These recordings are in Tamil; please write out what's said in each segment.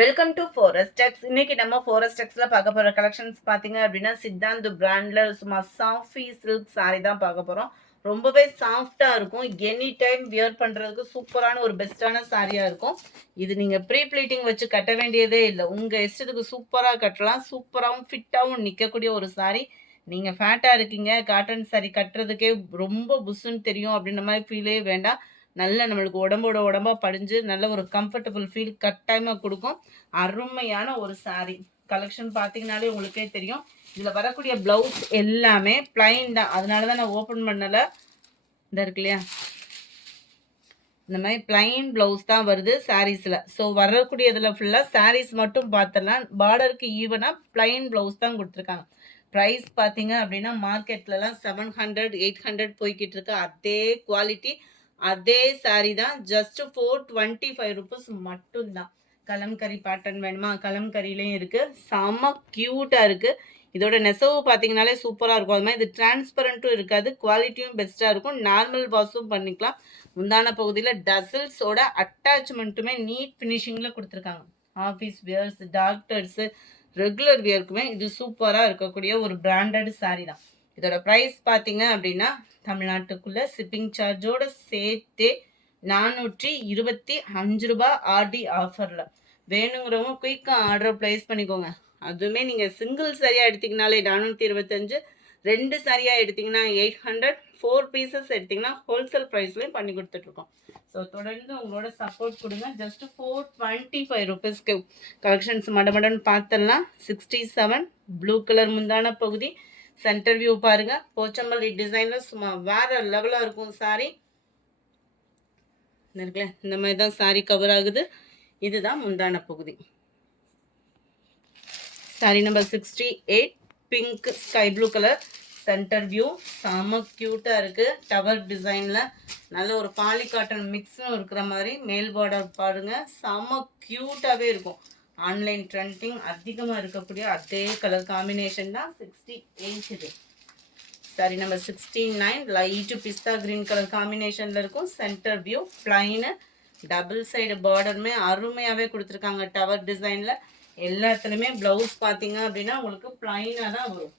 Welcome to ஃபோரஸ்டெக்ஸ். இன்னைக்கு நம்ம ஃபோரஸ்டெக்ஸ்ல பார்க்க போற கலெக்ஷன்ஸ் பாத்தீங்க அப்படின்னா சித்தாந்த் பிராண்ட்ல சும்மா சாஃபி சில்க் சாரி தான் பார்க்க போறோம். ரொம்பவே சாஃப்டா இருக்கும். எனி டைம் வியர் பண்றதுக்கு சூப்பரான ஒரு பெஸ்டான சாரியா இருக்கும். இது நீங்க ப்ரீ ப்ளீட்டிங் வச்சு கட்ட வேண்டியதே இல்லை. உங்க இஷ்டத்துக்கு சூப்பரா கட்டலாம். சூப்பராகவும் ஃபிட்டாகவும் நிற்கக்கூடிய ஒரு சாரி. நீங்க ஃபேட்டா இருக்கீங்க, காட்டன் சாரி கட்டுறதுக்கே ரொம்ப புஷ்ஷுன்னு தெரியும் அப்படின்ற மாதிரி ஃபீலே வேண்டாம். நல்ல நம்மளுக்கு உடம்போட உடம்பா படிஞ்சு நல்ல ஒரு கம்ஃபர்டபுள் ஃபீல் கட்டாயமாக கொடுக்கும். அருமையான ஒரு சாரீ கலெக்ஷன் பார்த்தீங்கனாலே உங்களுக்கே தெரியும். இதில் வரக்கூடிய ப்ளவுஸ் எல்லாமே பிளைன் தான். அதனால தான் நான் ஓப்பன் பண்ணலை. இந்த இருக்கு இல்லையா, இந்த மாதிரி பிளைன் ப்ளவுஸ் தான் வருது சாரீஸில். ஸோ வரக்கூடிய இதில் ஃபுல்லாக சாரீஸ் மட்டும் பார்த்துடலாம். பார்டருக்கு ஈவனாக பிளைன் ப்ளவுஸ் தான் கொடுத்துருக்காங்க. ப்ரைஸ் பார்த்தீங்க அப்படின்னா மார்க்கெட்லலாம் 700 800 போய்கிட்டு இருக்கு. அதே குவாலிட்டி அதே சாரீ தான். ஜஸ்ட் 425 ருபீஸ் மட்டும்தான். கலம்கரி பேட்டர்ன் வேணுமா, கலம்கரிலையும் இருக்குது. செம்ம க்யூட்டாக இருக்குது. இதோட நெசவு பார்த்தீங்கனாலே சூப்பராக இருக்கும். அது மாதிரி இது டிரான்ஸ்பரண்ட்டும் இருக்காது, குவாலிட்டியும் பெஸ்ட்டாக இருக்கும். நார்மல் வாஷும் பண்ணிக்கலாம். முந்தான பகுதியில் டசல்ஸோட அட்டாச்மெண்ட்டுமே நீட் ஃபினிஷிங்கில் கொடுத்துருக்காங்க. ஆஃபீஸ் வியர்ஸ், டாக்டர்ஸு, ரெகுலர் வியர்க்குமே இது சூப்பராக இருக்கக்கூடிய ஒரு பிராண்டட் சாரீ தான். இதோட ப்ரைஸ் பார்த்தீங்க அப்படின்னா தமிழ்நாட்டுக்குள்ளே ஷிப்பிங் சார்ஜோடு சேர்த்தே 425 ரூபா ஆர்டி ஆஃபரில். வேணுங்கிறவங்க குயிக்காக ஆர்டர் ப்ளேஸ் பண்ணிக்கோங்க. அதுவுமே நீங்கள் சிங்கிள் சரியாக எடுத்திங்கனாலே 425, 2 சரியாக எடுத்திங்கன்னா 800, 4 பீசஸ் எடுத்திங்கன்னா ஹோல்சேல் ப்ரைஸ்லேயும் பண்ணி கொடுத்துட்ருக்கோம். ஸோ தொடர்ந்து உங்களோட சப்போர்ட் கொடுங்க. ஜஸ்ட் 425 ருபீஸ்க்கு கலெக்ஷன்ஸ் மடமடன்னு பார்த்துடலாம். 67 ப்ளூ கலர் முந்தான பகுதி, சென்டர் வியூ பாருங்க. போச்சம்பள்ளி டிசைன்ல சும்மா வேற லெவலா இருக்கும் சாரி. இருக்குல்ல, இந்த மாதிரி தான் சாரி கவர் ஆகுது. இதுதான் முந்தான பகுதி. Sorry number 68 pink sky blue colour, centre view செம கியூட்டா இருக்கு. டவர் டிசைன்ல நல்ல ஒரு பாலி காட்டன் மிக்ஸும் இருக்கிற மாதிரி மேல் பார்டர் பாருங்க. செம கியூட்டாவே இருக்கும். ஆன்லைன் ட்ரெண்டிங் அதிகமாக இருக்கக்கூடிய அதே கலர் காம்பினேஷன் தான் 68 இது. Sari number 69 light pista green colour காம்பினேஷனில் இருக்கும். Centre view plain, double side பார்டருமே அருமையாகவே கொடுத்துருக்காங்க டவர் டிசைனில். எல்லாத்துலேயுமே ப்ளவுஸ் பார்த்தீங்க அப்படின்னா உங்களுக்கு பிளைனாக தான் வரும்.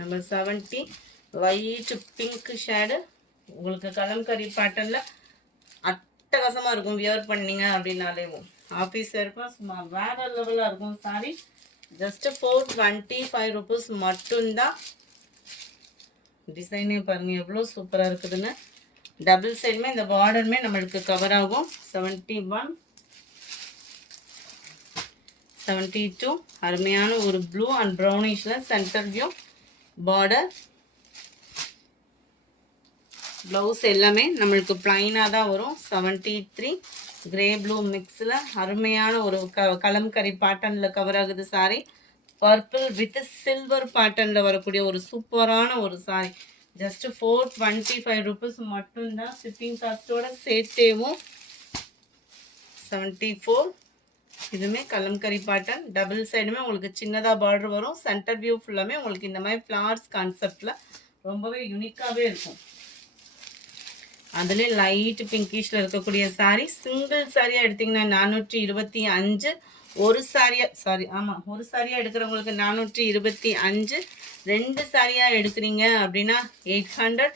நம்பர் 70 லைட்டு பிங்க் ஷேடு, உங்களுக்கு கலம்கரி பேட்டர்னில் அட்டகாசமாக இருக்கும். வியர் பண்ணீங்க அப்படின்னாலேவும் ஆஃபீஸ் இருக்கும். சும்மா வேற லெவலாக இருக்கும் சாரி. ஜஸ்ட் 425 ருபீஸ் மட்டும்தான். டிசைனே பாருங்க எவ்வளோ சூப்பராக இருக்குதுன்னு. டபுள் சைடுமே இந்த பார்டருமே நம்மளுக்கு கவர் ஆகும். 71 72 அருமையான ஒரு ப்ளூ அண்ட் ப்ரௌனிஷில் சென்டர் வியூ பார்டர். ப்ளவுஸ் எல்லாமே நம்மளுக்கு பிளைனாக தான் வரும். 73 கிரே ப்ளூ மிக்ஸில் அருமையான ஒரு கலம்கரி பேட்டர்னில் கவர் ஆகுது சாரி. பர்பிள் வித் சில்வர் பேட்டர்னில் வரக்கூடிய ஒரு சூப்பரான ஒரு சாரி. ஜஸ்ட் 425 ருபீஸ் மட்டும்தான். ஷிப்பிங் காஸ்ட்டோட சேர்த்தேவும். 74 இதுவுமே கலம்கரி பேட்டர்ன், டபுள் சைடுமே உங்களுக்கு சின்னதாக பார்டர் வரும். சென்டர் வியூ ஃபுல்லாமே உங்களுக்கு இந்த மாதிரி ஃப்ளார்ஸ் கான்செப்டில் ரொம்பவே யூனிக்காகவே இருக்கும். அதுலேயே லைட் பிங்கிஷில் இருக்கக்கூடிய சாரீ. சிங்கிள் சாரியாக எடுத்திங்கன்னா 425. ஒரு சாரியாக எடுக்கிறவங்களுக்கு 425. 2 சாரியாக எடுக்கிறீங்க அப்படின்னா 800.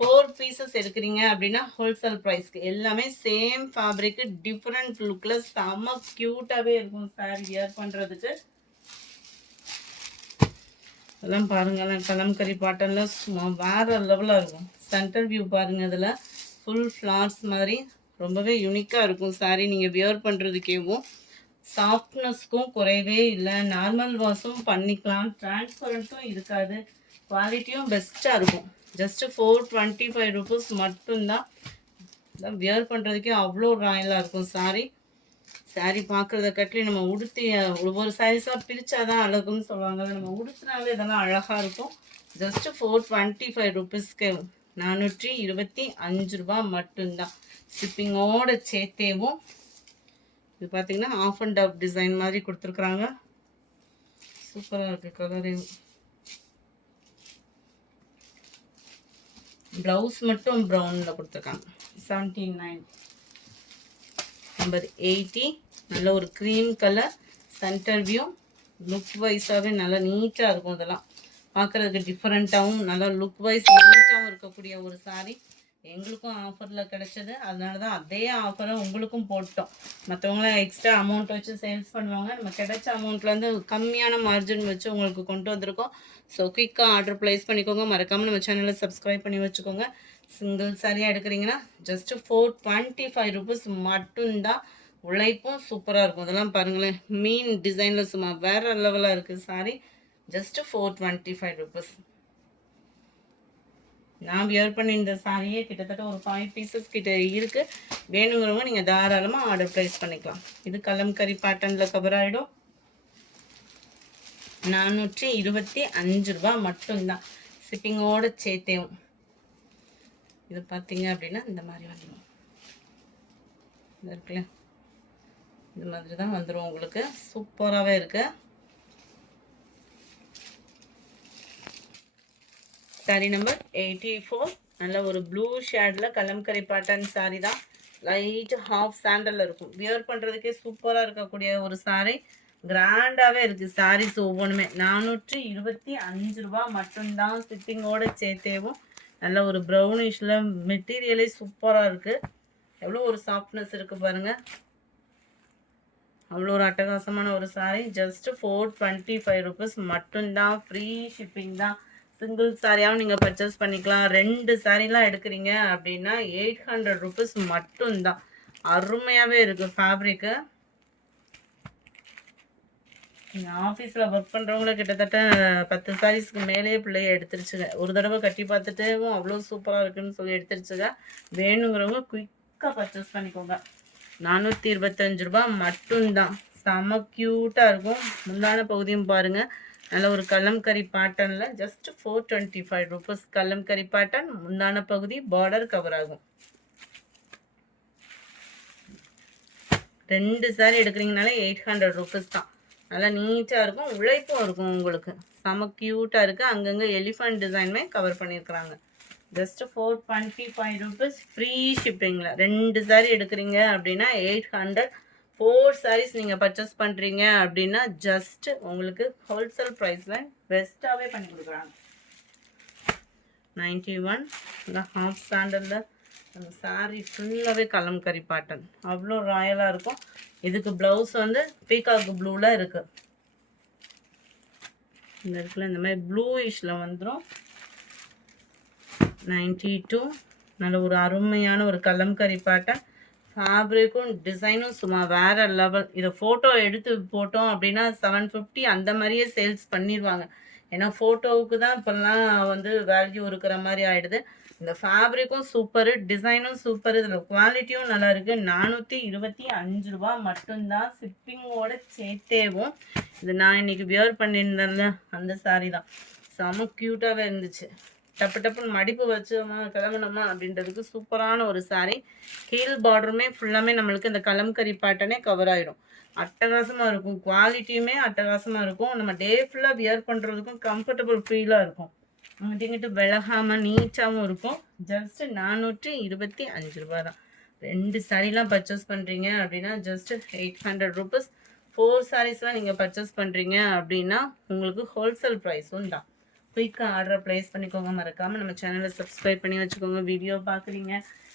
4 பீசஸ் எடுக்கிறீங்க அப்படின்னா ஹோல்சேல் ப்ரைஸ்க்கு. எல்லாமே சேம் ஃபேப்ரிக்கு, டிஃப்ரெண்ட் லுக்கில் செம்ம க்யூட்டாகவே இருக்கும் சாரி வியர் பண்ணுறதுக்கு. அதெல்லாம் பாருங்களேன், கலம்கரி பேட்டர்னில் வேறு லெவலாக இருக்கும். சென்டர் வியூ பாருங்கள். இதில் ஃபுல் ஃப்ளார்ஸ் மாதிரி ரொம்பவே யூனிக்காக இருக்கும் சாரி. நீங்கள் வியர் பண்ணுறதுக்கேவும் சாஃப்ட்னஸ்க்கும் குறைவே இல்லை. நார்மல் வாஷும் பண்ணிக்கலாம். டிரான்ஸ்பரண்ட்டும் இருக்காது. குவாலிட்டியும் பெஸ்ட்டாக இருக்கும். ஜஸ்ட்டு 425 ருபீஸ் மட்டும்தான். வியர் பண்ணுறதுக்கே அவ்வளோ ராயலாக இருக்கும் சாரி. சாரி பார்க்குறத கட்டி நம்ம உடுத்தி ஒவ்வொரு சாரீஸாக பிரித்தாதான் அழகுன்னு சொல்லுவாங்க. நம்ம உடுத்தினாலே இதெல்லாம் அழகாக இருக்கும். ஜஸ்ட்டு 425 ருபீஸ்க்கு 425 ரூபா மட்டும்தான். ஷிப்பிங்கோட சேர்த்தேவும். இது பார்த்தீங்கன்னா ஆஃப் அண்ட் ஆஃப் டிசைன் மாதிரி கொடுத்துருக்குறாங்க. சூப்பராக இருக்குது கலரு. ப்ளவுஸ் மட்டும் ப்ரௌனில் கொடுத்துருக்காங்க. 79 நம்பர் 80 நல்ல ஒரு cream colour centre view. Look வைஸாகவே நல்லா நீட்டாக இருக்கும். இதெல்லாம் பார்க்குறதுக்கு டிஃப்ரெண்ட்டாகவும் நல்லா லுக் வைஸ் நீட்டாகவும் இருக்கக்கூடிய ஒரு சாரீ. எங்களுக்கும் ஆஃபரில் கிடச்சது, அதனால தான் அதே ஆஃபரை உங்களுக்கும் போட்டோம். மற்றவங்களாம் எக்ஸ்ட்ரா அமௌண்ட் வச்சு சேல்ஸ் பண்ணுவாங்க, நம்ம கிடைச்ச அமௌண்ட்லேருந்து கம்மியான மார்ஜின் வச்சு உங்களுக்கு கொண்டு வந்திருக்கோம். ஸோ குயிக்காக ஆர்டர் ப்ளேஸ் பண்ணிக்கோங்க. மறக்காமல் நம்ம சேனலை சப்ஸ்கிரைப் பண்ணி வச்சுக்கோங்க. சிங்கிள் சாரியாக எடுக்கிறீங்கன்னா ஜஸ்ட்டு 425 ருபீஸ் மட்டும்தான். உழைப்பும் சூப்பராக இருக்கும். இதெல்லாம் பாருங்களேன், மீன் டிசைனில் சும்மா வேறு லெவலாக இருக்குது சாரி. Just 425 rupees. நான் வியர் பண்ணி இந்த சாரியே கிட்டத்தட்ட ஒரு 5 பீசஸ் கிட்ட இருக்குது. வேணுங்கிறவங்க நீங்கள் தாராளமாக ஆர்டர் ப்ளேஸ் பண்ணிக்கலாம். இது கலம்கரி பேட்டர்னில் கவர் ஆகிடும். 425 ரூபா மட்டும்தான், ஷிப்பிங்கோடு சேர்த்தேவும். இது பார்த்தீங்க அப்படின்னா இந்த மாதிரி வந்துடும். இது இருக்குல்ல, இந்த மாதிரி தான் வந்துடும் உங்களுக்கு. சூப்பராகவே இருக்கு. Sorry number 84. நல்ல ஒரு ப்ளூ ஷேடில் கலம்கரி பேட்டர்ன் சாரி தான். லைட் ஹாஃப் சாண்டலில் இருக்கும். வியர் பண்ணுறதுக்கே சூப்பராக இருக்கக்கூடிய ஒரு சாரி. கிராண்டாகவே இருக்குது சாரீஸ் ஒவ்வொன்றுமே. 425 ரூபா மட்டும்தான், ஷிப்பிங்கோடு சேர்த்தேவும். நல்ல ஒரு ப்ரௌனிஷில் மெட்டீரியலே சூப்பராக இருக்குது. எவ்வளோ ஒரு சாஃப்ட்னஸ் இருக்குது பாருங்கள். அவ்வளோ ஒரு அட்டகாசமான ஒரு சாரீ. ஜஸ்ட்டு 425 ருபீஸ் மட்டும்தான். ஃப்ரீ ஷிப்பிங் தான். சிங்கிள் சாரியாகவும் நீங்கள் பர்ச்சேஸ் பண்ணிக்கலாம். 2 சாரீலாம் எடுக்கிறீங்க அப்படின்னா 800 ருபீஸ் மட்டும்தான். அருமையாகவே இருக்குது ஃபேப்ரிக்கு. நீங்கள் ஆஃபீஸில் ஒர்க் பண்ணுறவங்கள கிட்டத்தட்ட 10 சாரீஸ்க்கு மேலேயே பிள்ளைய எடுத்துருச்சுங்க. ஒரு தடவை கட்டி பார்த்துட்டும் அவ்வளோ சூப்பராக இருக்குதுன்னு சொல்லி எடுத்துருச்சுங்க. வேணுங்கிறவங்க குயிக்காக பர்ச்சேஸ் பண்ணிக்கோங்க. 425 ரூபா மட்டும்தான். செம்ம க்யூட்டாக இருக்கும். முந்தான பகுதியும் பாருங்கள், நல்ல ஒரு கலம்கரி பேட்டர்னில். Just 425 rupees. கலம்கரி பேட்டர்ன், முந்தான பகுதி பார்டர் கவர் ஆகும். 2 சாரி எடுக்கிறீங்கனாலே 800 ருபீஸ் தான். நல்லா நீட்டாக இருக்கும், உழைப்பும் இருக்கும் உங்களுக்கு. செம்ம க்யூட்டாக இருக்குது. அங்கங்கே எலிஃபண்ட் டிசைனுமே கவர் பண்ணியிருக்கிறாங்க. Just 425 rupees. ஃப்ரீ ஷிப்பிங்கில் 2 சாரி எடுக்கிறீங்க அப்படின்னா 800. 4 சாரீஸ் நீங்கள் பர்ச்சேஸ் பண்ணுறீங்க அப்படின்னா ஜஸ்ட் உங்களுக்கு ஹோல்சேல் ப்ரைஸில் பெஸ்ட்டாகவே பண்ணி கொடுக்குறாங்க. 91. இந்த ஹாஃப் சாண்டலில் அந்த சாரீ ஃபுல்லாகவே கலம்கரி பேட்டர்ன் அவ்வளோ ராயலாக இருக்கும். இதுக்கு ப்ளவுஸ் வந்து பீகாக் ப்ளூவில் இருக்குது. இந்த இடத்துல இந்த மாதிரி ப்ளூயிஷில் வந்துடும். 92. நல்ல ஒரு அருமையான ஒரு கலம்கரி பேட்டர்ன். ஃபேப்ரிக்கும் டிசைனும் சும்மா வேறு லெவல். இதை ஃபோட்டோ எடுத்து போட்டோம் அப்படின்னா 750 அந்த மாதிரியே சேல்ஸ் பண்ணிடுவாங்க. ஏன்னா ஃபோட்டோவுக்கு தான் இப்போல்லாம் வந்து வேல்யூ இருக்கிற மாதிரி ஆகிடுது. இந்த ஃபேப்ரிக்கும் சூப்பரு, டிசைனும் சூப்பரு, இதில் குவாலிட்டியும் நல்லா இருக்குது. 425 ரூபா மட்டும்தான், ஷிப்பிங்கோட சேர்த்தேவும். இது நான் இன்றைக்கி வியர் பண்ணியிருந்தேன்ல அந்த சாரீ தான். செம்ம க்யூட்டாகவே இருந்துச்சு. டப்பு டப்புன்னு மடிப்பு வச்சோமா கிளம்பணுமா அப்படின்றதுக்கு சூப்பரான ஒரு சாரீ. கீழ் பார்டருமே ஃபுல்லாமே நம்மளுக்கு இந்த கலம்கரி பேட்டர்னே கவர் ஆகிடும். அட்டகாசமாக இருக்கும். குவாலிட்டியுமே அட்டகாசமாக இருக்கும். நம்ம டே ஃபுல்லாக வியர் பண்ணுறதுக்கும் கம்ஃபர்டபுள் ஃபீலாக இருக்கும். இங்கிட்டு விலகாமல் நீட்டாகவும் இருக்கும். ஜஸ்ட்டு 425 ரூபா தான். 2 சாரீலாம் பர்ச்சேஸ் பண்ணுறீங்க அப்படின்னா ஜஸ்ட்டு 800 ருபீஸ். 4 சாரீஸ்லாம் நீங்கள் பர்ச்சேஸ் பண்ணுறீங்க அப்படின்னா உங்களுக்கு ஹோல்சேல் ப்ரைஸும் தான். குயிக்காக ஆர்டரை ப்ளேஸ் பண்ணிக்கோங்க. மறக்காமல் நம்ம சேனலை சப்ஸ்கிரைப் பண்ணி வச்சுக்கோங்க. வீடியோ பார்க்குறீங்க,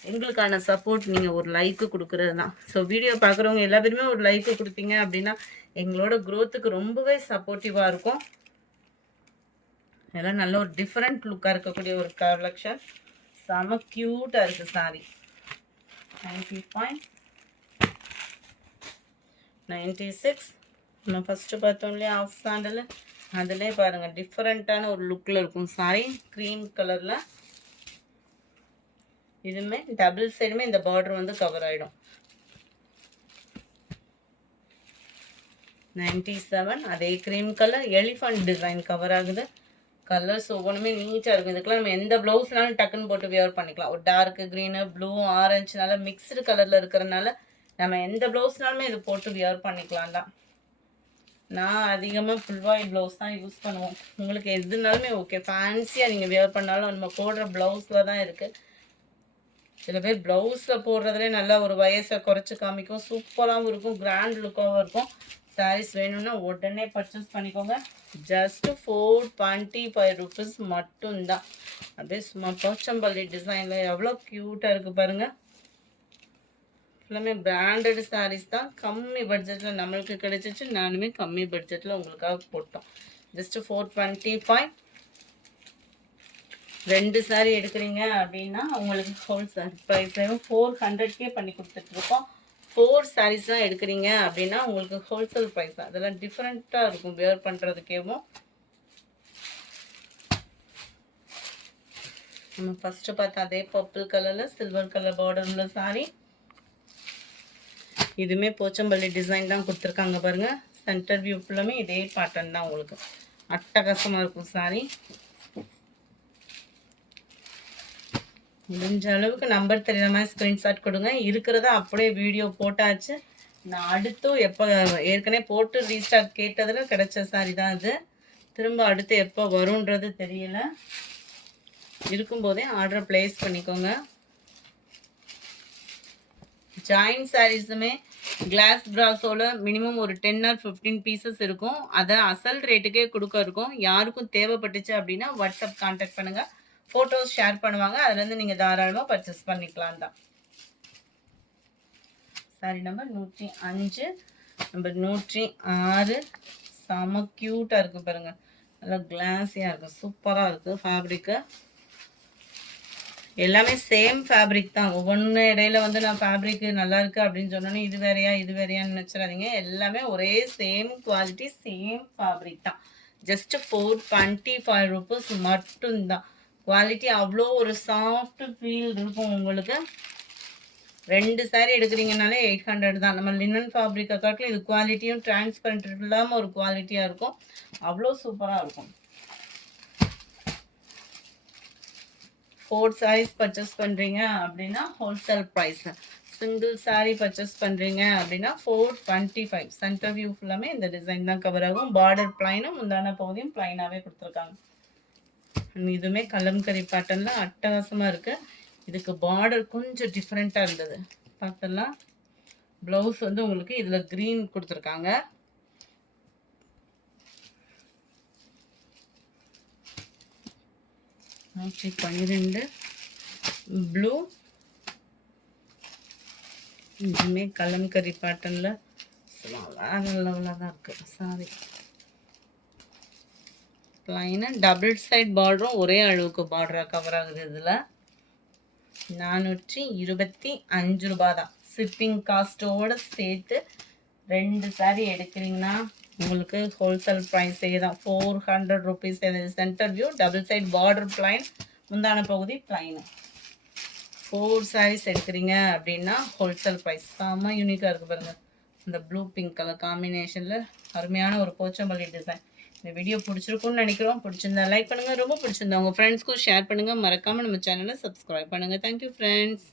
எங்களுக்கான சப்போர்ட் நீங்கள் ஒரு லைக்கு கொடுக்குறது தான். ஸோ வீடியோ பார்க்குறவங்க எல்லா பேருமே ஒரு லைக்கு கொடுத்தீங்க அப்படின்னா எங்களோட க்ரோத்துக்கு ரொம்பவே சப்போர்ட்டிவாக இருக்கும். இதெல்லாம் நல்ல ஒரு டிஃப்ரெண்ட் லுக்காக இருக்கக்கூடிய ஒரு கலெக்ஷன். செம க்யூட்டாக இருக்குது சாரி. 95. 96. நம்ம ஃபஸ்ட்டு பார்த்தோம் இல்லையா ஆஃப் சாண்டல், அதிலே பாருங்கள் டிஃப்ரெண்ட்டான ஒரு லுக்கில் இருக்கும் சாரி. க்ரீம் கலரில். இதுவுமே டபுள் சைடுமே இந்த பார்டர் வந்து கவர் ஆகிடும். 97. அதே cream colour, elephant design cover ஆகுது. கலர்ஸ் ஒவ்வொன்றுமே நீட்டாக இருக்கும். இதுக்கெல்லாம் நம்ம எந்த ப்ளவுஸ்னாலும் டக்குன்னு போட்டு வியர் பண்ணிக்கலாம். ஒரு டார்க்கு க்ரீனு, ப்ளூ, ஆரஞ்சுனால மிக்ஸ்டு கலரில் இருக்கிறனால நம்ம எந்த ப்ளவுஸ்னாலுமே இது போட்டு வியர் பண்ணிக்கலாம் தான். நான் அதிகமாக ஃபுல்வாய் ப்ளவுஸ் தான் யூஸ் பண்ணுவோம். உங்களுக்கு எதுனாலுமே ஓகே. ஃபேன்சியாக நீங்கள் வியர் பண்ணாலும் நம்ம போடுற ப்ளவுஸில் தான் இருக்குது. சில பேர் ப்ளவுஸில் போடுறதுலே நல்லா ஒரு வயசை குறைச்சி காமிக்கும், சூப்பராகவும் இருக்கும், கிராண்ட் லுக்காகவும் இருக்கும். சாரீஸ் வேணும்னா உடனே பர்ச்சேஸ் பண்ணிக்கோங்க. ஜஸ்ட் 425 ருபீஸ் மட்டும்தான். அப்படியே சும்மா போச்சம்பள்ளி டிசைனில் எவ்வளோ க்யூட்டாக இருக்குது பாருங்கள். எல்லாமே பிராண்டட் சாரீஸ் தான், கம்மி பட்ஜெட்டில் நம்மளுக்கு கிடைச்சிச்சு. நானுமே கம்மி பட்ஜெட்டில் உங்களுக்காக போட்டோம். ஜஸ்ட் 425. 2 சாரீ எடுக்கிறீங்க அப்படின்னா உங்களுக்கு ஹோல்சேல் ப்ரைஸ் 400க்கே பண்ணி கொடுத்துட்ருக்கோம். 4 சாரீஸ் தான் எடுக்கிறீங்க அப்படின்னா உங்களுக்கு ஹோல்சேல் ப்ரைஸ் தான். அதெல்லாம் டிஃப்ரெண்ட்டாக இருக்கும் வியர் பண்ணுறதுக்கேவும். நம்ம ஃபஸ்ட்டு பார்த்தா அதே பர்பிள் கலரில் சில்வர் கலர் பார்டர் உள்ள சாரீ. இதுவுமே போச்சம்பள்ளி டிசைன் தான் கொடுத்துருக்காங்க பாருங்கள். சென்டர் வியூ ஃபுல்லாமே இதே பேட்டர்ன் தான். உங்களுக்கு அட்டகாசமாக இருக்கும் சாரீ. முடிஞ்ச அளவுக்கு நம்பர் தெரியுற மாதிரி ஸ்க்ரீன்ஷாட் கொடுங்க. இருக்கிறத அப்படியே வீடியோ போட்டாச்சு. நான் அடுத்தும் எப்போ ஏற்கனவே போட்டு ரீஸ்டார்ட் கேட்டதில் கிடைச்ச சாரி தான் இது. திரும்ப அடுத்து எப்போ வரும்ன்றது தெரியல. இருக்கும்போதே ஆர்டர் ப்ளேஸ் பண்ணிக்கோங்க. ஜாயின் சாரீஸுமே கிளாஸ் ப்ராஸோட மினிமம் ஒரு 10 or 15 பீசஸ் இருக்கும். அதை அசல் ரேட்டுக்கே கொடுக்க இருக்கும். யாருக்கும் தேவைப்பட்டுச்சு அப்படின்னா வாட்ஸ்அப் கான்டாக்ட் பண்ணுங்கள். ஃபோட்டோஸ் ஷேர் பண்ணுவாங்க. அதுலேருந்து நீங்கள் தாராளமாக பர்ச்சேஸ் பண்ணிக்கலாம் தான். Sorry number 105, number 106. செம க்யூட்டாக இருக்குது பாருங்கள். நல்லா கிளாஸியாக இருக்குது, சூப்பராக இருக்குது ஃபேப்ரிக்கு. எல்லாமே சேம் ஃபேப்ரிக் தான். ஒவ்வொன்று இடையில வந்து நான் ஃபேப்ரிக்கு நல்லா இருக்குது அப்படின்னு சொன்னோன்னே இது வேறையா இது வேறையான்னு நினச்சிடாதீங்க. எல்லாமே ஒரே சேம் குவாலிட்டி, சேம் ஃபேப்ரிக் தான். ஜஸ்ட் 425 ருபீஸ் மட்டும்தான். குவாலிட்டி அவ்வளோ ஒரு சாஃப்ட் ஃபீல் இருக்கும் உங்களுக்கு. 2 சாரீ எடுக்கிறீங்கனாலே 800 தான். நம்ம லினன் ஃபேப்ரிக்கை காட்டிலும் இது குவாலிட்டியும் டிரான்ஸ்பரண்ட் இல்லாமல் ஒரு குவாலிட்டியாக இருக்கும். அவ்வளோ சூப்பராக இருக்கும். 4 சாரீஸ் பர்ச்சேஸ் பண்ணுறீங்க அப்படின்னா wholesale price. Single sari purchase பண்ணுறீங்க அப்படின்னா 425. சென்டர் வியூ ஃபுல்லாமே இந்த டிசைன் தான் கவர் ஆகும். பார்டர் பிளைனும் முந்தான பகுதியும் பிளைனாகவே கொடுத்துருக்காங்க. இதுவுமே கலம்கரி பேட்டர்னில் அட்டகாசமாக இருக்குது. இதுக்கு பார்டர் கொஞ்சம் டிஃப்ரெண்ட்டாக இருந்தது பார்த்துடலாம். ப்ளவுஸ் வந்து உங்களுக்கு இதில் க்ரீன் கொடுத்துருக்காங்க. நூற்றி 12 ப்ளூ. இதுவுமே கலம்கரி பேட்டர்னில் வேறு லெவலாக தான் இருக்குது சாரி. ப்ளைனு டபுள் சைட் பார்டரும் ஒரே அளவுக்கு பார்டராக கவர் ஆகுது. இதில் 425 ரூபா தான். ஷிப்பிங் காஸ்ட்டோடு சேர்த்து 2 சாரீ எடுக்கிறீங்கன்னா உங்களுக்கு ஹோல்சேல் ப்ரைஸே தான் 400 rupees. Centre view double side border plain, முந்தான பகுதி பிளைனு. 4 சாரீஸ் எடுக்கிறீங்க அப்படின்னா ஹோல்சேல் ப்ரைஸ். செம்ம யூனிக்காக இருக்குது பாருங்கள். இந்த ப்ளூ பிங்க் கலர் காம்பினேஷனில் அருமையான ஒரு போச்சம்பள்ளி டிசைன். இந்த வீடியோ பிடிச்சிருக்குன்னு நினைக்கிறோம். பிடிச்சிருந்தா லைக் பண்ணுங்கள். ரொம்ப பிடிச்சிருந்தா உங்கள் ஃப்ரெண்ட்ஸ்க்கும் ஷேர் பண்ணுங்கள். மறக்காமல் நம்ம சேனலை சப்ஸ்கிரைப் பண்ணுங்கள். Thank you friends.